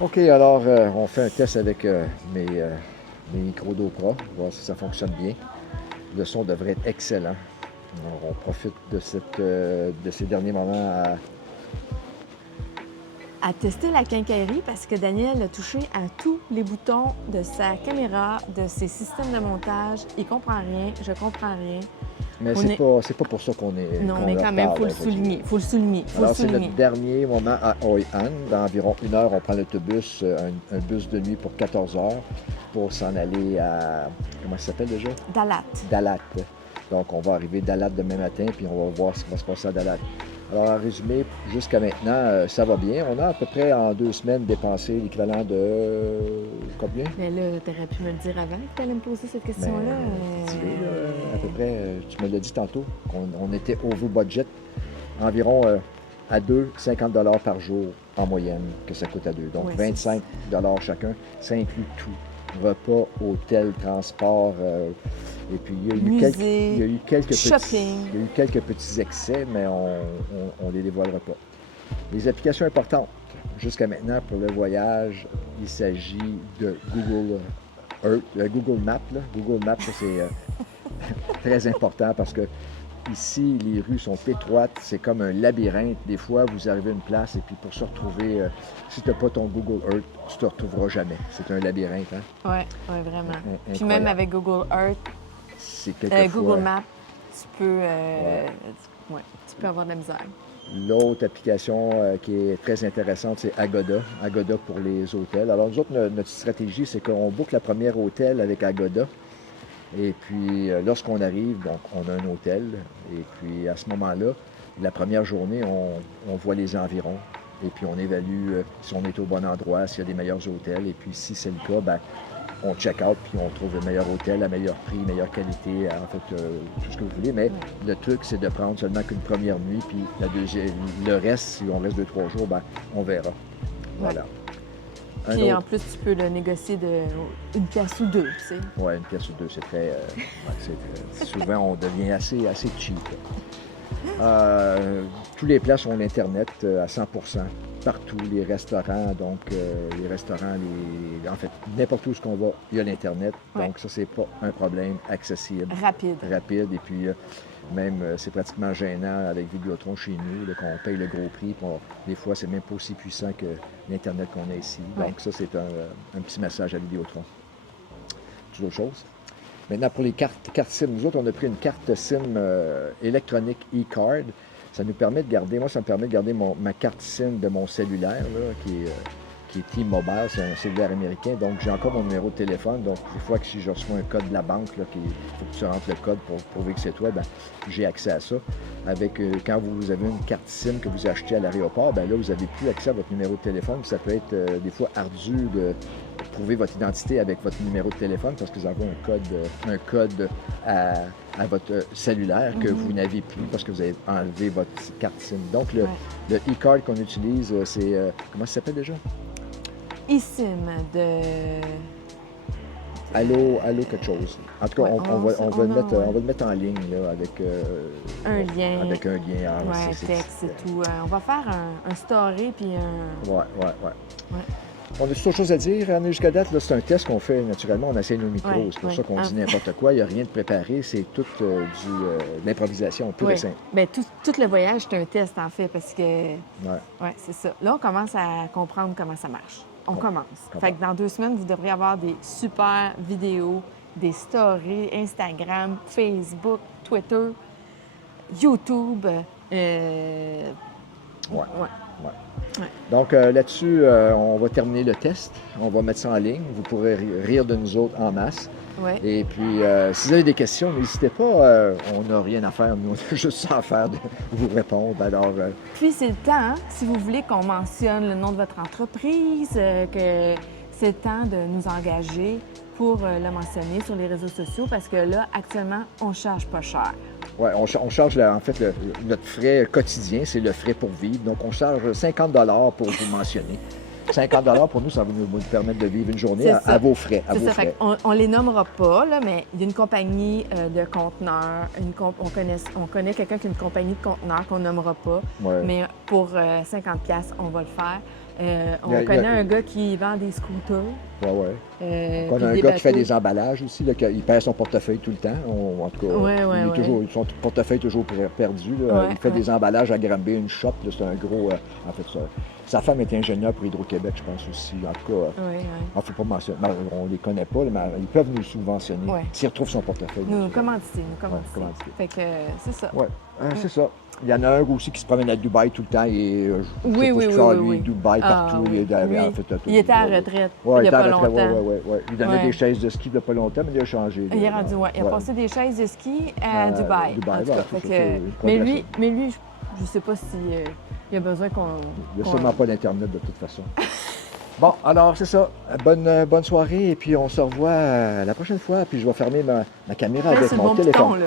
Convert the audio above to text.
OK, alors on fait un test avec mes micros d'Opra, voir si ça fonctionne bien. Le son devrait être excellent. Alors, on profite de ces derniers moments À tester la quincaillerie parce que Daniel a touché à tous les boutons de sa caméra, de ses systèmes de montage. Il comprend rien, je comprends rien. Mais On c'est est... pas, c'est pas pour ça Non, qu'on mais leur quand même, il parle, faut le hein, je veux dire. souligner, faut le souligner, faut le Alors, c'est notre souligner. dernier moment à Hoi An. Dans environ 1 heure, on prend l'autobus, un bus de nuit pour 14 heures pour s'en aller à... Comment ça s'appelle déjà? Dalat. Dalat. Donc, on va arriver à Dalat demain matin, puis on va voir ce qui va se passer à Dalat. Alors, en résumé, jusqu'à maintenant, ça va bien. On a à peu près en 2 semaines dépensé l'équivalent de combien? Mais là, t'aurais pu me le dire avant que t'allais me poser cette Mais question-là. dis-le, là, à peu près, tu me l'as dit tantôt, qu'on était over budget, environ à 50 par jour en moyenne que ça coûte à deux. Donc Ouais, 25 chacun, ça inclut tout. Repas, hôtel, transport, et puis Musée, il y a eu quelques shopping. il y a eu quelques petits excès, mais on les dévoilera pas. Les applications importantes jusqu'à maintenant pour le voyage, il s'agit de Google Earth, Google Maps. Là. Google Maps, ça c'est très important parce que ici, les rues sont étroites, c'est comme un labyrinthe. Des fois, vous arrivez à une place et puis pour se retrouver, si tu n'as pas ton Google Earth, tu ne te retrouveras jamais. C'est un labyrinthe. Hein? Ouais, vraiment. Puis Incroyable. même avec Google Earth, C'est quelquefois... Google Maps, tu peux, Ouais. tu peux avoir de la misère. L'autre application qui est très intéressante, c'est Agoda. Agoda pour les hôtels. Alors, nous autres, notre stratégie, c'est qu'on boucle la première hôtel avec Agoda. Et puis, lorsqu'on arrive, donc, on a un hôtel. Et puis, à ce moment-là, la première journée, on voit les environs. Et puis, on évalue si on est au bon endroit, s'il y a des meilleurs hôtels. Et puis, si c'est le cas, ben, on check out, puis on trouve le meilleur hôtel, à meilleur prix, meilleure qualité, en fait, tout ce que vous voulez. Mais le truc, c'est de prendre seulement qu'une première nuit, puis la deuxième, le reste, si on reste 2, 3 jours, ben, on verra. Voilà. Un Puis en autre- plus, tu peux le négocier de une pièce ou deux, tu sais. Ouais, une pièce ou deux, c'est très. Souvent, on devient assez cheap. Tous les places ont l'Internet à 100%, partout, les restaurants, donc les restaurants, en fait, n'importe où ce qu'on va, il y a l'Internet, Ouais. donc ça, c'est pas un problème, accessible, Rapide. rapide, et puis même, c'est pratiquement gênant avec Vidéotron chez nous, là, qu'on paye le gros prix, puis des fois, c'est même pas aussi puissant que l'Internet qu'on a ici, Ouais. donc ça, c'est un petit message à Vidéotron. Toute autre chose. Maintenant, pour les cartes SIM, nous autres, on a pris une carte SIM électronique e-card. Ça nous permet de garder, moi, ça me permet de garder ma carte SIM de mon cellulaire, là, qui est T-Mobile, c'est un cellulaire américain. Donc, j'ai encore mon numéro de téléphone. Donc, des fois que si je reçois un code de la banque, il faut que tu rentres le code pour prouver que c'est toi, ben, j'ai accès à ça. Avec, quand vous avez une carte SIM que vous achetez à l'aéroport, ben là, vous n'avez plus accès à votre numéro de téléphone. Ça peut être des fois ardu de prouver votre identité avec votre numéro de téléphone parce que vous avez un code à votre cellulaire que vous n'avez plus parce que vous avez enlevé votre carte SIM. Donc, le e-card qu'on utilise, c'est... comment ça s'appelle déjà? eSIM de... Allô quelque chose. En tout cas, Ouais, on va ouais. le mettre en ligne là, avec, Un lien. avec un lien. Ah, Ouais, texte et tout. On va faire un story puis un... Ouais. Ouais. On a toute autre chose à dire, Anne, jusqu'à date. Là, c'est un test qu'on fait naturellement. On essaie nos micros. Ouais, C'est pour ouais. ça qu'on dit n'importe quoi. Il n'y a rien de préparé. C'est tout de l'improvisation, pure et Ouais. simple. Bien, tout le voyage, c'est un test, en fait, parce que... Ouais. Ouais, c'est ça. Là, on commence à comprendre comment ça marche. On commence. Comprends. Fait que dans 2 semaines, vous devriez avoir des super vidéos, des stories, Instagram, Facebook, Twitter, YouTube. Ouais. Ouais. Donc là-dessus, on va terminer le test. On va mettre ça en ligne. Vous pourrez rire de nous autres en masse. Ouais. Et puis, si vous avez des questions, n'hésitez pas. On n'a rien à faire. Nous, on a juste ça à faire de vous répondre. Alors, Puis c'est le temps, hein, si vous voulez qu'on mentionne le nom de votre entreprise, que c'est le temps de nous engager pour le mentionner sur les réseaux sociaux parce que là, actuellement, on ne charge pas cher. ouais, on charge en fait notre frais quotidien, c'est le frais pour vivre. Donc, on charge 50 pour vous mentionner. 50 pour nous, ça va nous permettre de vivre une journée C'est à ça. vos frais. À C'est vos ça. frais. Fait on les nommera pas, là, mais il y a une compagnie de conteneurs. On connaît quelqu'un qui a une compagnie de conteneurs qu'on nommera pas. Ouais. Mais pour 50$, on va le faire. On Il y a- connaît un gars qui vend des scooters. Ouais, ouais. On puis a un des gars qui fait bateaux. des emballages aussi, là, il perd son portefeuille tout le temps. En tout cas, Ouais, ouais, il est ouais. toujours, son portefeuille est toujours perdu. Là. Ouais, Il fait ouais. des emballages à Granby, une shop. là, C'est un gros. En fait, sa femme est ingénieure pour Hydro-Québec, je pense aussi. En tout cas, Ouais, ouais. il ne faut pas mentionner. Ben, on ne les connaît pas, là, mais ils peuvent nous subventionner Ouais. s'ils retrouvent son portefeuille. Nous commanditer, nous commanditer. commanditer. Fait que c'est ça. Oui, c'est ça. Il y en a un aussi qui se promène à Dubaï tout le temps. Et, je sais Oui, pas oui, ce oui, qu'il fait, oui, lui, oui. Dubaï Ah, partout. oui. Il, Lui, en fait, il était à la retraite il Ouais, y a pas longtemps. Ouais. Il donnait Ouais. des chaises de ski il n'y a pas longtemps, mais il a changé. Il est là. rendu, ouais. Il a Ouais. passé des chaises de ski à Dubaï. Dubaï, en tout ouais, cas. c'est Fait ça, que- c'est mais progressif. lui, je sais pas si il a besoin qu'on. Il n'y a sûrement pas d'Internet de toute façon. Bon, alors c'est ça. Bonne soirée et puis on se revoit la prochaine fois. Puis je vais fermer ma caméra Fais avec sur le mon bon téléphone. piton, là.